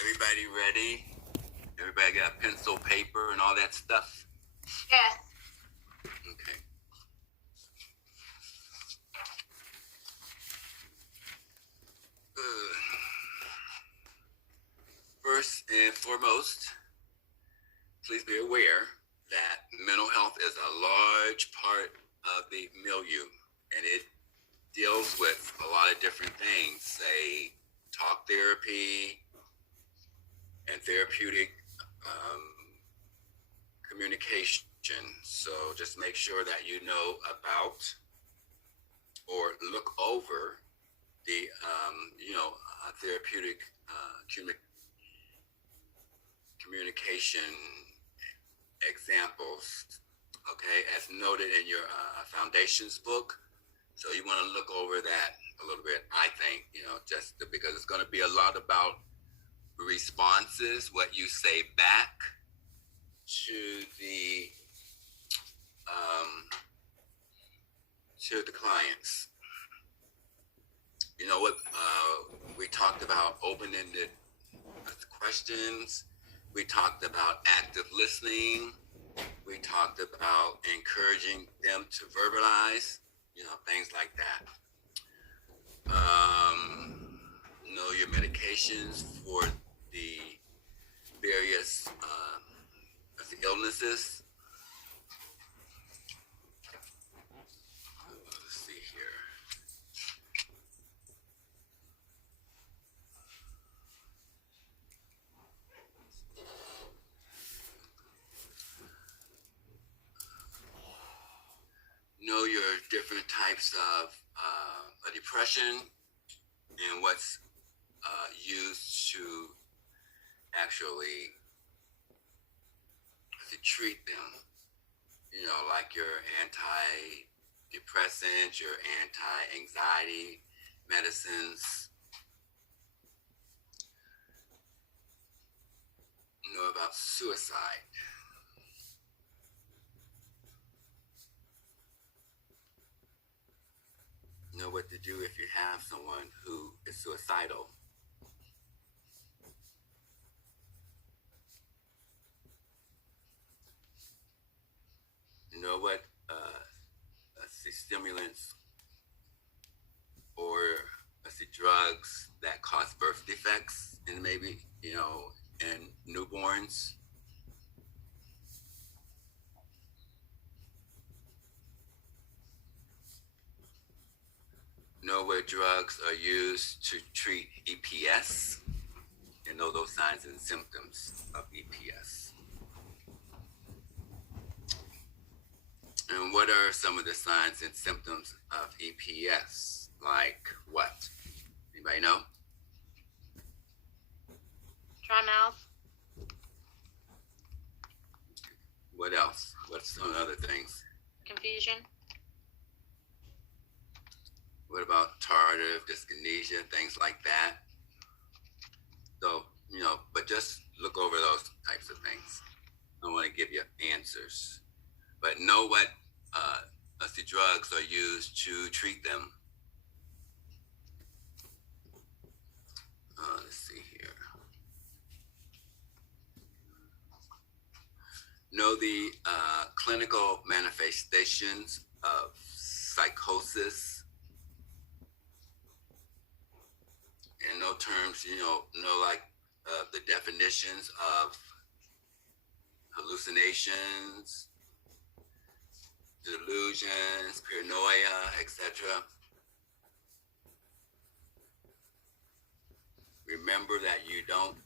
Everybody ready? Everybody got pencil, paper, and all that stuff? Yes. Okay. First and foremost, please be aware that mental health is a large part of the milieu, and it deals with a lot of different things, say talk therapy and therapeutic communication. So just make sure that you know about or look over the therapeutic communication examples, okay, as noted in your foundations book. So you want to look over that a little bit, I think, just because it's going to be a lot about responses, what you say back to the clients. You know what? We talked about open-ended questions. We talked about active listening. We talked about encouraging them to verbalize, things like that. Know your medications for the various illnesses. Let's see here. Know your different types of depression and what's used to actually treat them. Like your antidepressants, your anti-anxiety medicines. Know about suicide. Know what to do if you have someone who is suicidal. Know what stimulants or drugs that cause birth defects and maybe in newborns. Know what drugs are used to treat EPS and know those signs and symptoms of EPS. And what are some of the signs and symptoms of EPS? Like what? Anybody know? Dry mouth. What else? What's some other things? Confusion. What about tardive dyskinesia, things like that? So, but just look over those types of things. I don't want to give you answers. But know what the drugs are used to treat them. Let's see here. Know the clinical manifestations of psychosis. And know terms, know like the definitions of hallucinations, delusions, paranoia, etc. Remember that you don't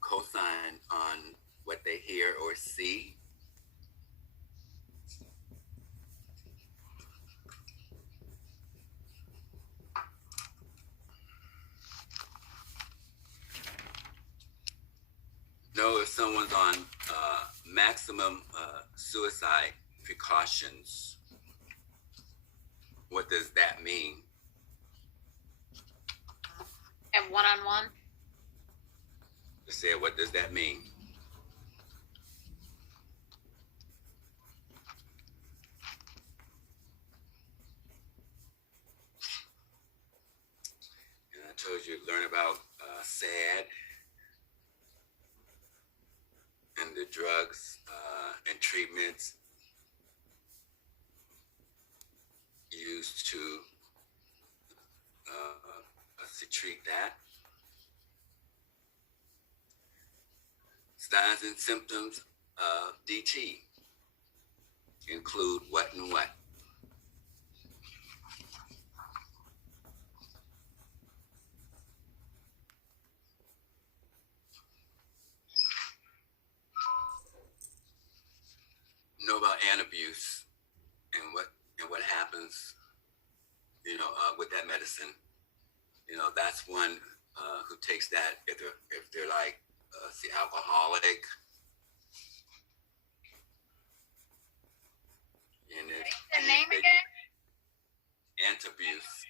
co-sign on what they hear or see. Know if someone's on maximum suicide precautions. What does that mean? And one-on-one. Just say, what does that mean? And I told you, learn about SAD, drugs and treatments used to treat that. Signs and symptoms of DT include what and what? Know about hand abuse and what happens, with that medicine. That's one who takes that if they're like alcoholic, and The name again? Antabuse,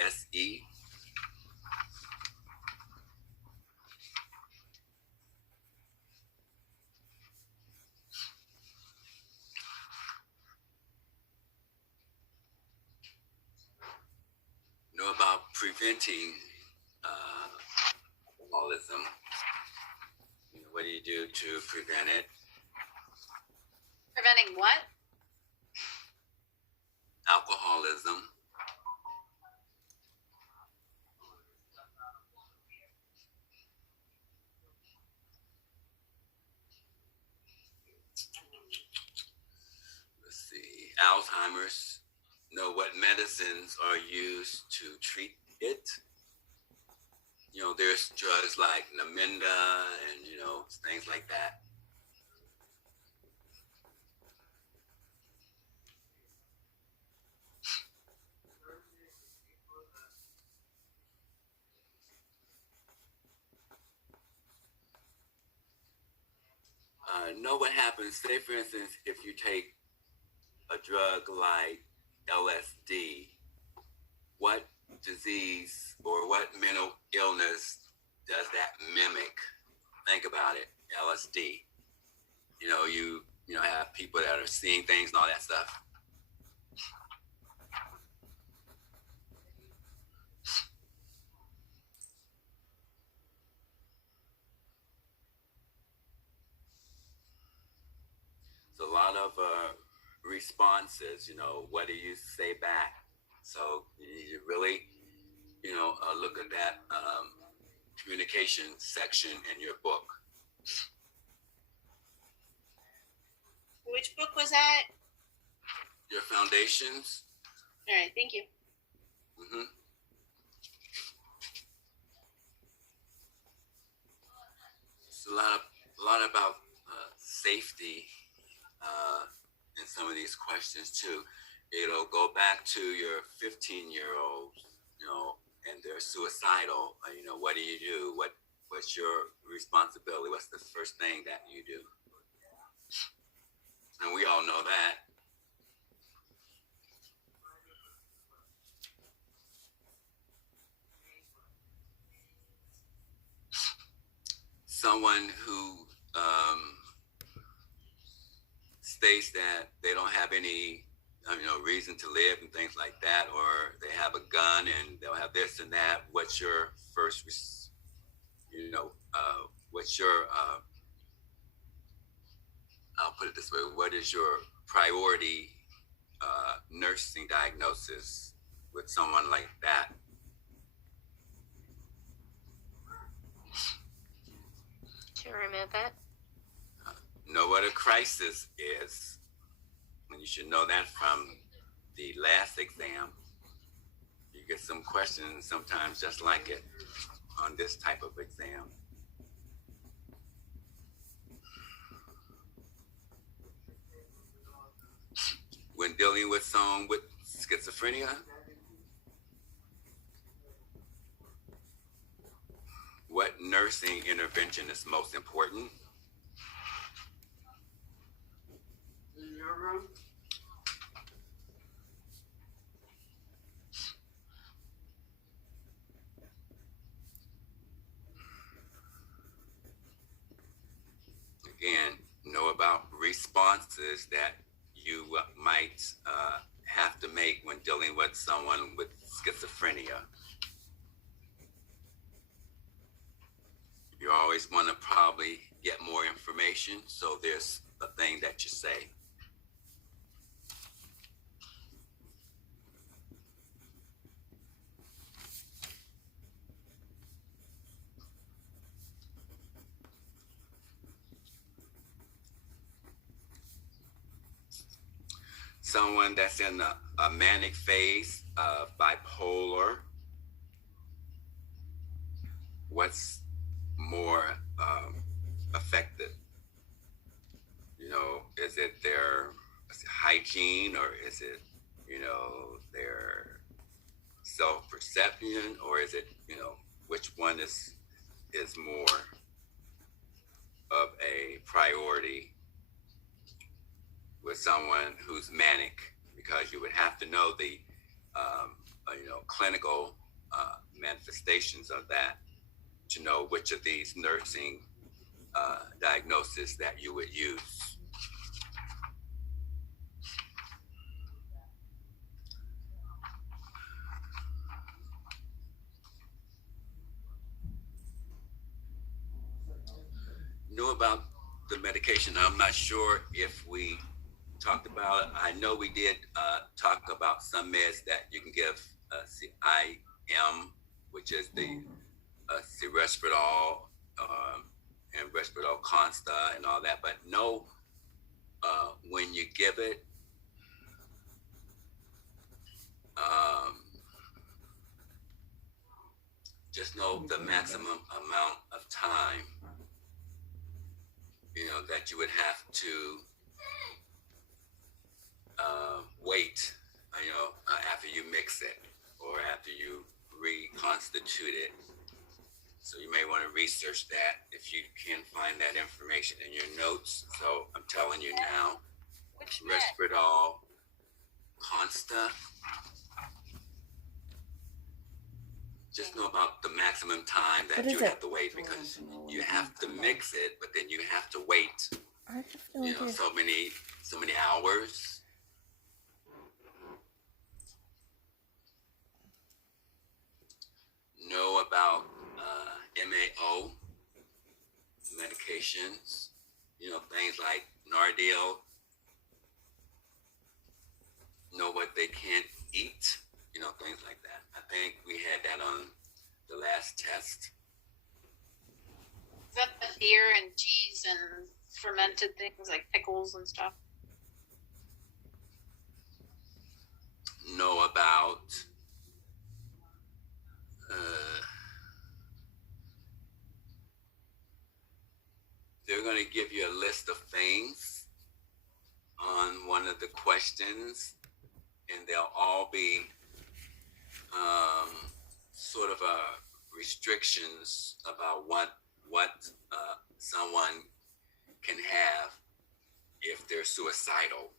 Antabuse. Know about preventing alcoholism. What do you do to prevent it? Preventing what? Alcoholism. Let's see. Alzheimer's. Know what medicines are used to treat it. There's drugs like Namenda and, things like that. Know what happens. Say, for instance, if you take a drug like LSD, what disease or what mental illness does that mimic? Think about it. LSD. You have people that are seeing things and all that stuff. So a lot of responses. What do you say back? So you really, look at that communication section in your book. Which book was that? Your foundations. All right, thank you. Mm-hmm. It's a lot about safety in some of these questions too. Go back to your 15-year-olds, and they're suicidal. What do you do? What's your responsibility? What's the first thing that you do? And we all know that. Someone who states that they don't have any reason to live and things like that, or they have a gun and they'll have this and that. What's your first, what's your, I'll put it this way, what is your priority nursing diagnosis with someone like that? To remove it. Know what a crisis is. And you should know that from the last exam. You get some questions sometimes just like it on this type of exam. When dealing with someone with schizophrenia, what nursing intervention is most important? In your room? Again, know about responses that you might have to make when dealing with someone with schizophrenia. You always want to probably get more information, so there's a thing that you say. Someone that's in a manic phase, bipolar, what's more affected? You know, is it their hygiene, or is it, you know, their self-perception, or is it, you know, which one is more of a priority with someone who's manic? Because you would have to know the you know, clinical manifestations of that to know which of these nursing diagnoses that you would use. Know about the medication. I'm not sure if we talked about it. I know we did talk about some meds that you can give IM, which is the Resveratrol and Resveratrol Consta and all that, but know when you give it, just know the maximum amount of time, you know, that you would have to wait, you know, after you mix it or after you reconstitute it. So you may want to research that if you can find that information in your notes. So I'm telling you now, Resveratrol Consta. Just know about the maximum time that you have to wait, because you have to mix it, but then you have to wait. You know, so many hours. Know about MAO medications. You know, things like Nardil. Know what they can't eat. You know, things like that. I think we had that on the last test. Is that the beer and cheese and fermented things like pickles and stuff? Know about they're going to give you a list of things on one of the questions, and they'll all be sort of restrictions about what someone can have if they're suicidal.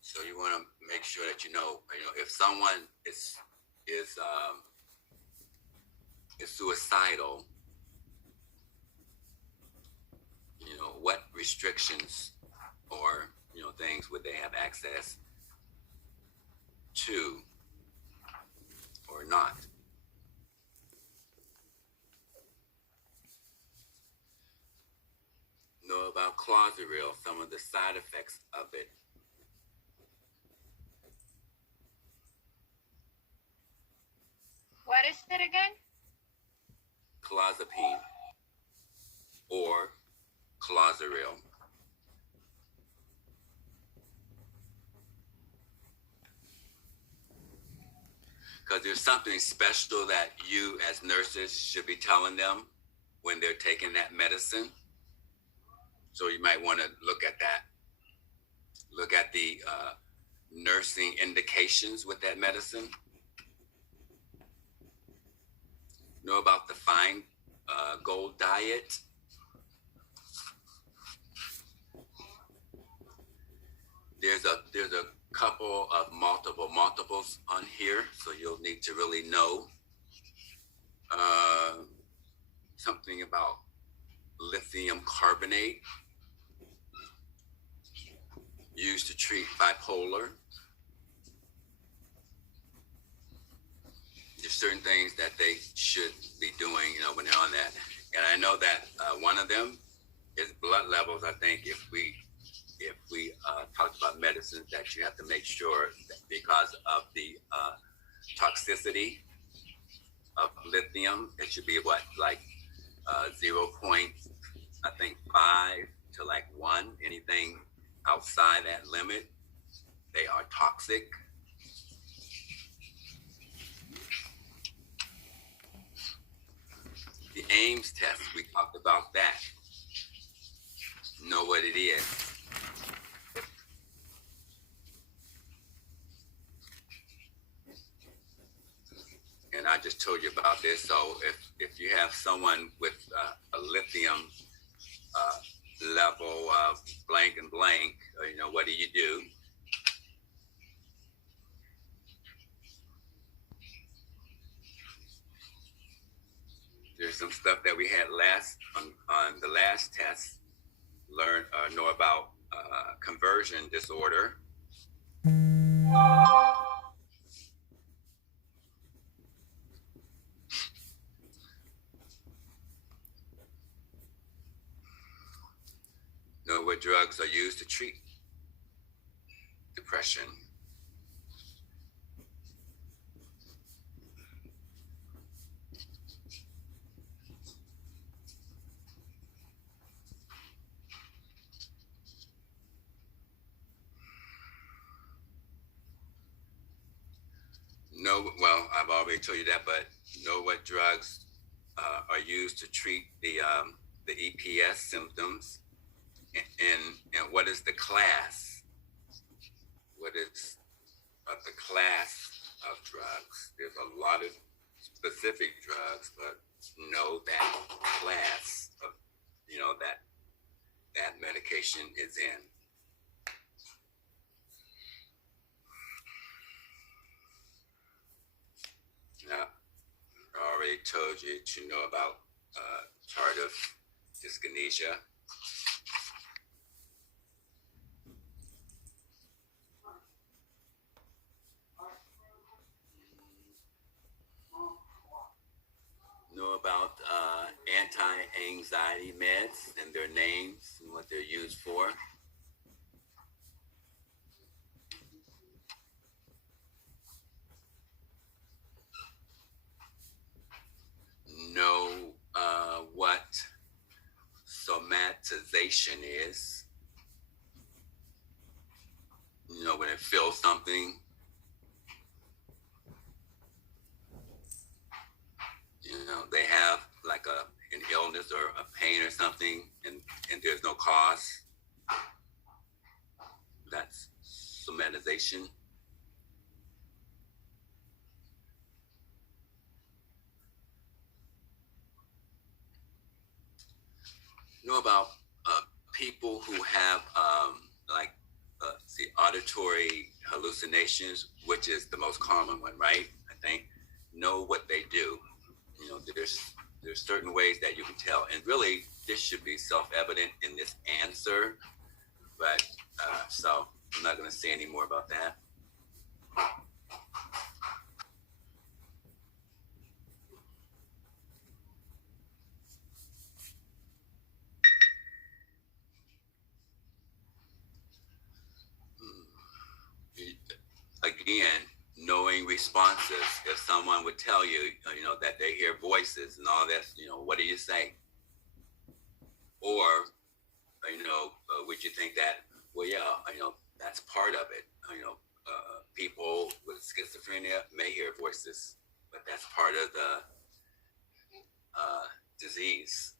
So you want to make sure that you know if someone is suicidal, you know, what restrictions or, you know, things would they have access to or not. Know about Clozaril, some of the side effects of it. What is it again? Clozapine or Clozaril. Because there's something special that you as nurses should be telling them when they're taking that medicine. So you might want to look at that. Look at the nursing indications with that medicine. Know about the Fine Gold diet. There's a couple of multiples on here, so you'll need to really know something about lithium carbonate used to treat bipolar. there's certain things that they should be doing, when they're on that. And I know that one of them is blood levels. I think if we talked about medicines, that you have to make sure that because of the toxicity of lithium, it should be like 0. I think 5 to like 1. Anything outside that limit, they are toxic. The Ames test, we talked about that. Know what it is. And I just told you about this. So if you have someone with a lithium level of blank and blank, what do you do? There's some stuff that we had on the last test. Know about conversion disorder. Know what drugs are used to treat depression. Well, I've already told you that, but know what drugs are used to treat the EPS symptoms, and what is the class? What is the class of drugs? There's a lot of specific drugs, but know that class of that medication is in. Now, I already told you to know about tardive dyskinesia. Know about anti-anxiety meds and their names and what they're used for. Know what somatization is. When it feels something. They have like an illness or a pain or something, and there's no cause. That's somatization. Know about people who have the auditory hallucinations, which is the most common one, right? I think. Know what they do. There's certain ways that you can tell, and really this should be self-evident in this answer, but so I'm not going to say any more about that. Again, knowing responses. If someone would tell you, that they hear voices and all that, what do you say? Or, would you think that, well, yeah, that's part of it. People with schizophrenia may hear voices, but that's part of the disease.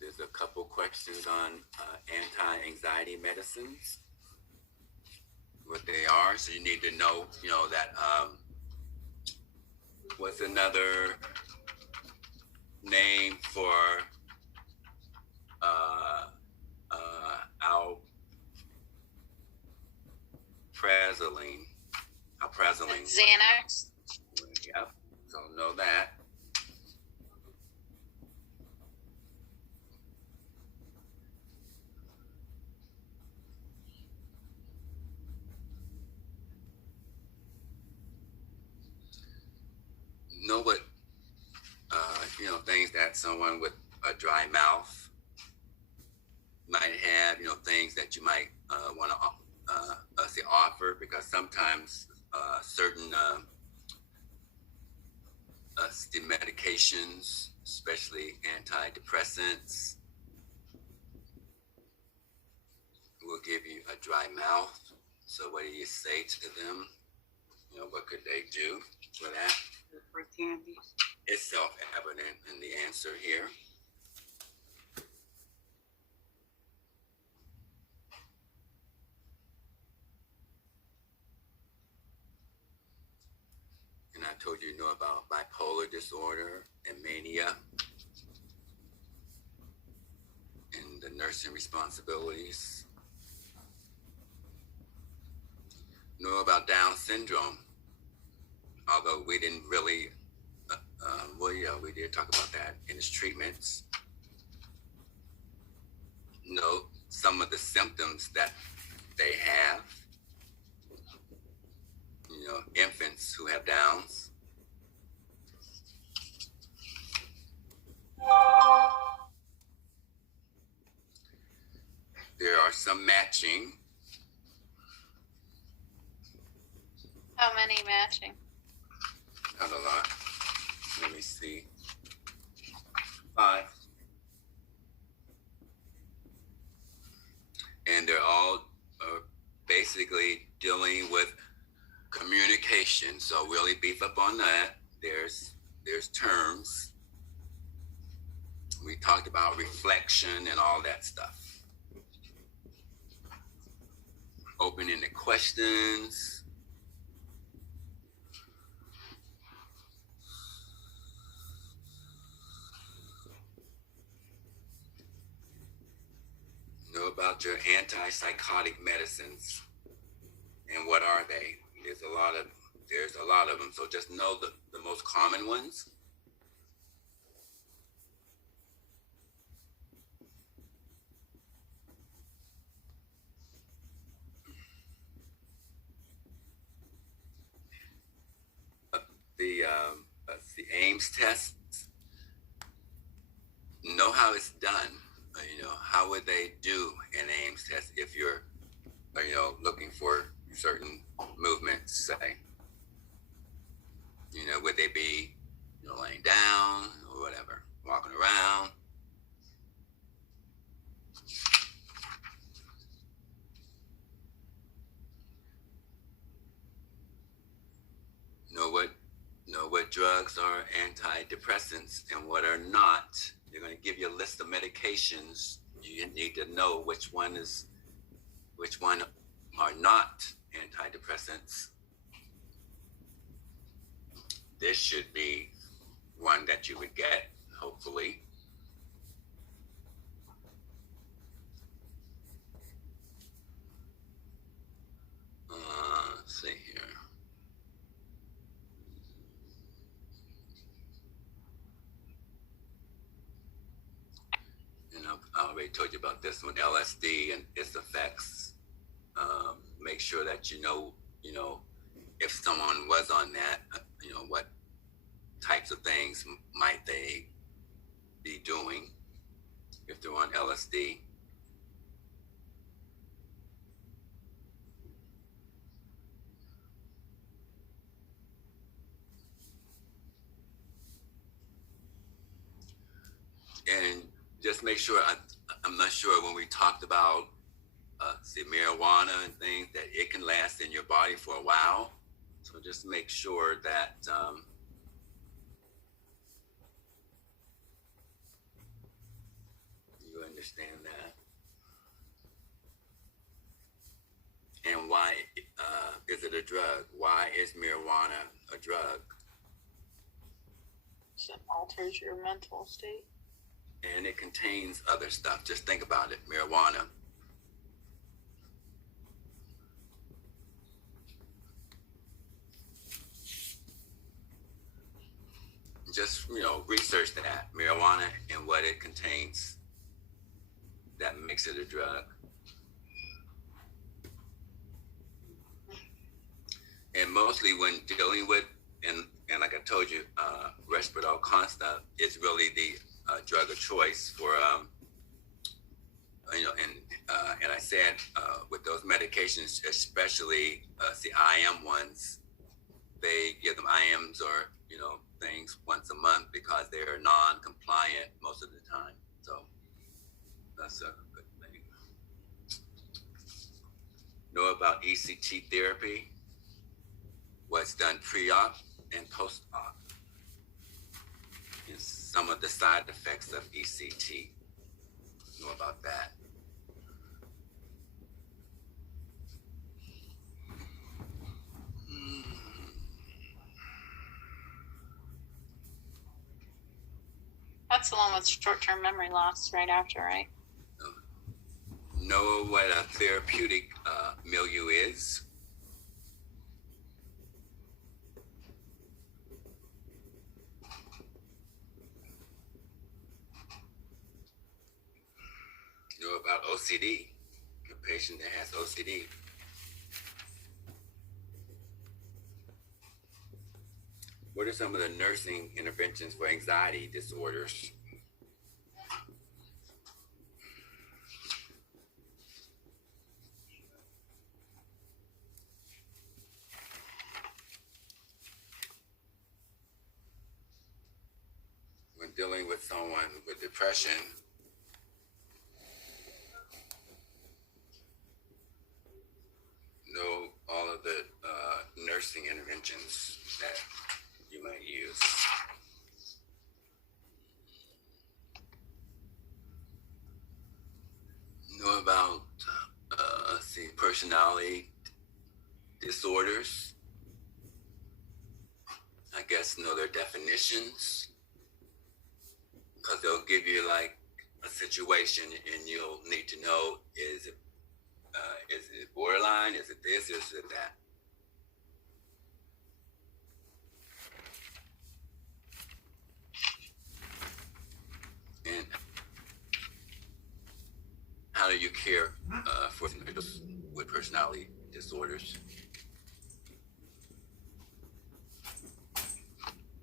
There's a couple questions on anti-anxiety medicines, what they are. So you need to know, that what's another name for alprazoline. Alprazoline. Xanax. Yep. So know that. Know what, things that someone with a dry mouth might have, things that you might want to say offer, because sometimes certain the medications, especially antidepressants, will give you a dry mouth. So what do you say to them? What could they do for that? For candy. It's self-evident in the answer here. And I told you, about bipolar disorder and mania and the nursing responsibilities. Know about Down syndrome, although we didn't really, we did talk about that in its treatments. Know some of the symptoms that they have. Infants who have Downs. There are some matching. How many matching? Not a lot. Let me see. 5. And they're all basically dealing with communication. So really beef up on that. There's terms. We talked about reflection and all that stuff. Open-ended questions. Know about your antipsychotic medicines and what are they? There's a lot of them. So just know the most common ones. The Ames test. Know how it's done. How would they do an Ames test if you're, looking for certain movements, say? Would they be, laying down or whatever, walking around? Know what drugs are antidepressants and what are not. They're going to give you a list of medications. You need to know which one are not antidepressants. This should be one that you would get, hopefully. Let's see here. I already told you about this one, LSD and its effects. Make sure that if someone was on that, what types of things might they be doing if they're on LSD. And just make sure, I'm not sure when we talked about marijuana and things, that it can last in your body for a while. So just make sure that you understand that. And why is it a drug? Why is marijuana a drug? It alters your mental state. And it contains other stuff. Just think about it, marijuana. just research that marijuana and what it contains that makes it a drug. And mostly when dealing with, and like I told you, Risperdal Consta is really the drug of choice for, and I said with those medications, especially the IM ones, they give them IMs or, things once a month because they're non-compliant most of the time. So that's a good thing. Know about ECT therapy, what's done pre-op and post-op, and some of the side effects of ECT. Know about that. That's the one with short-term memory loss right after, right? Know what a therapeutic milieu is. Know about OCD, a patient that has OCD. What are some of the nursing interventions for anxiety disorders? When dealing with someone with depression, know all of the nursing interventions that you might use. Know about personality disorders. I guess know their definitions, because they'll give you like a situation and you'll need to know, is it borderline, is it this, is it that? And how do you care for individuals with personality disorders?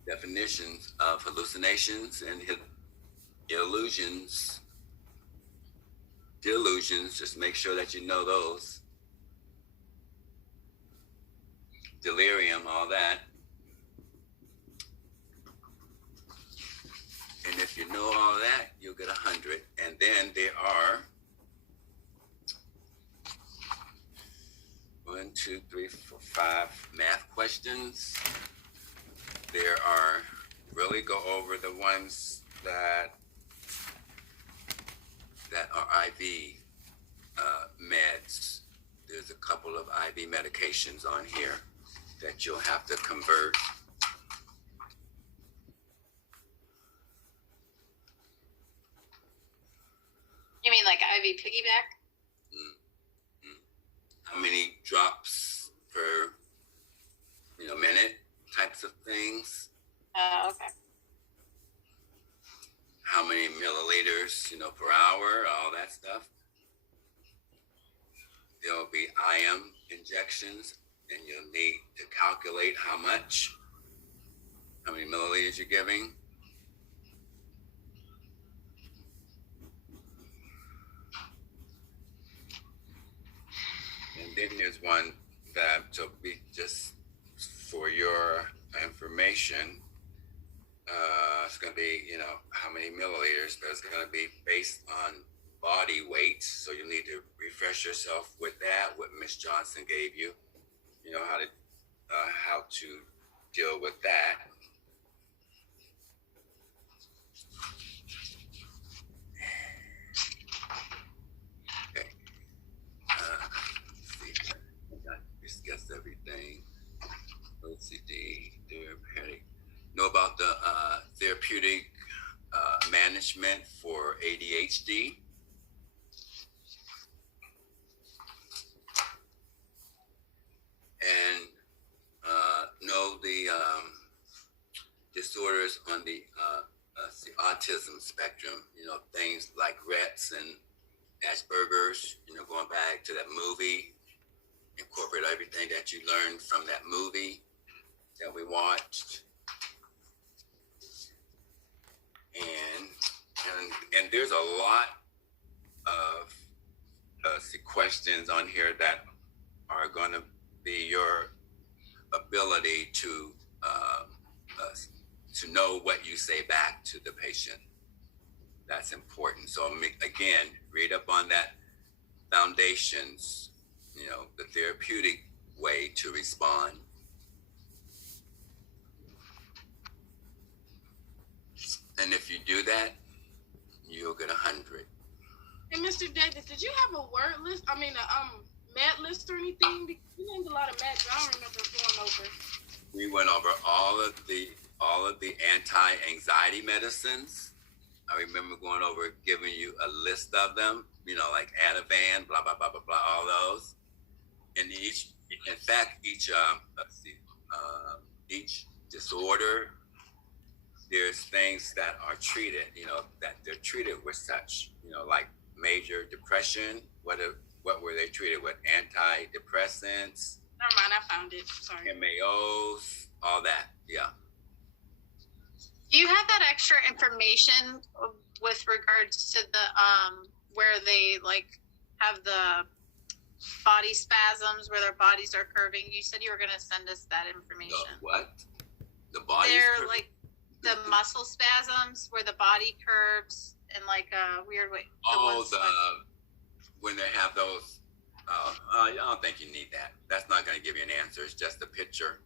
Definitions of hallucinations and illusions, delusions, just make sure that you know those. Delirium, all that. And if you know all that, you'll get 100. And then there are 1, 2, 3, 4, 5 math questions. There are, really go over the ones that are IV meds. There's a couple of IV medications on here that you'll have to convert. You mean like IV piggyback? How many drops per minute types of things. Okay. How many milliliters per hour, all that stuff. There'll be IM injections, and you'll need to calculate how many milliliters you're giving. And then there's one that will be just for your information. It's going to be, how many milliliters, but it's going to be based on body weight. So you need to refresh yourself with that, what Miss Johnson gave you. You know how to deal with that. Okay. Let's see. I discussed everything. OCD, therapeutic. Know about the therapeutic management for ADHD. And know the disorders on the autism spectrum. Things like Rett's and Asperger's. Going back to that movie, incorporate everything that you learned from that movie that we watched. And there's a lot of questions on here that are going to be your ability to know what you say back to the patient. That's important. So again, read up on that foundations, the therapeutic way to respond. And if you do that, you'll get 100. Hey, Mr. Davis, did you have a word list? I mean, a med list or anything? Because you named a lot of meds. I don't remember going over. We went over all of the anti-anxiety medicines. I remember going over, giving you a list of them. Like Ativan, blah blah blah blah blah, all those. And each disorder, there's things that are treated, that they're treated with such, like major depression. What were they treated with? Antidepressants. Never mind, I found it. Sorry. MAOs, all that. Yeah. Do you have that extra information with regards to the where they like have the body spasms where their bodies are curving? You said you were going to send us that information. The what? The body? They're like the muscle spasms where the body curves in like a weird way. When they have those. I don't think you need that. That's not going to give you an answer. It's just a picture.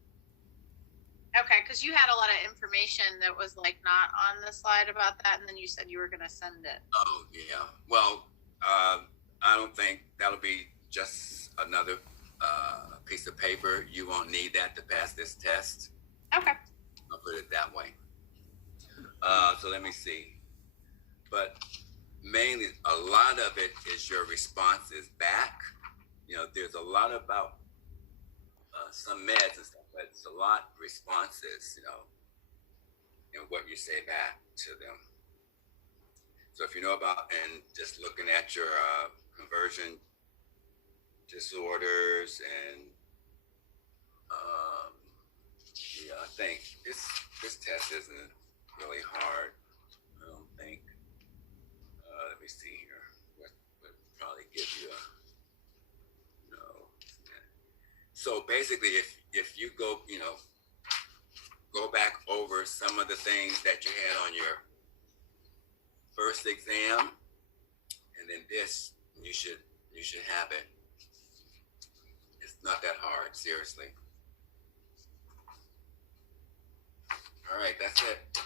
Okay, because you had a lot of information that was like not on the slide about that, and then you said you were going to send it. Oh, yeah. Well, I don't think that'll be just another piece of paper. You won't need that to pass this test. Okay. I'll put it that way. So let me see. But mainly, a lot of it is your responses back. There's a lot about some meds and stuff, but it's a lot responses, and what you say back to them. So if you know about, and just looking at your conversion disorders and I think this test isn't really hard. I don't think. Let me see here. What would probably give you a no. So basically, if you go back over some of the things that you had on your first exam, and then this, you should have it. It's not that hard, seriously. All right, that's it.